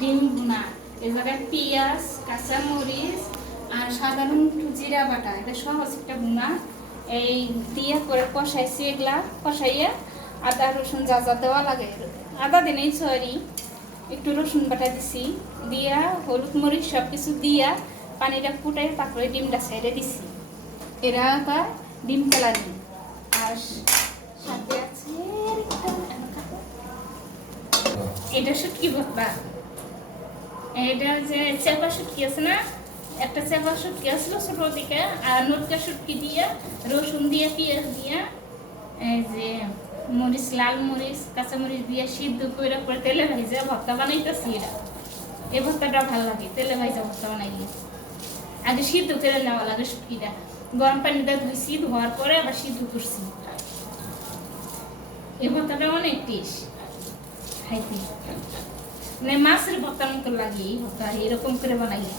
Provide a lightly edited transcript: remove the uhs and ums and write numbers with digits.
ডিম ভুনা। এই জায়গায় পেঁয়াজ, কাঁচামরিচ আর সাধারণ জিরা বাটা, এটা সহজ একটা ভুনা। এই দিয়ে করে কষাইছি, এগুলা কষাইয়ে আদা রসুন যা যা দেওয়া লাগে, আদা দিনেই সরি, একটু রসুন বাটা দিছি, দিয়া হলুদ মরিচ সব কিছু দিয়া পানিটা ফুটাই তারপরে ডিমটা ছেড়ে দিছি। এরা আবার ডিম কালারি। আর সাথে আছে এটা শুটকি ভর্তা। এটা যে চেপা শুটকি আছে না, একটা চেপা শুটকি আসলো ছোট দিকে, আর নটকা শুটকি দিয়ে রসুন দিয়ে পেঁয়াজ দিয়ে এই যে মরিচ, লাল মরিচ, কাঁচামরিচ দিয়ে সিদ্ধ করে পরে তেলে ভাইজা ভর্তা বানাইতেছি। এরা এই ভর্তাটা ভালো লাগে, তেলে ভাইজা ভর্তা বানাইলে আগে সিদ্ধ করে নেওয়া লাগে শুটকিটা। গরম পানিটা ধুইছি, ধোয়ার পরে আবার সিদ্ধ করছি। এই ভর্তাটা অনেক টেস্ট খাইতে, মানে মাছের ভর্তার মতো লাগে। এই ভর্তা এরকম করে বানাইলে।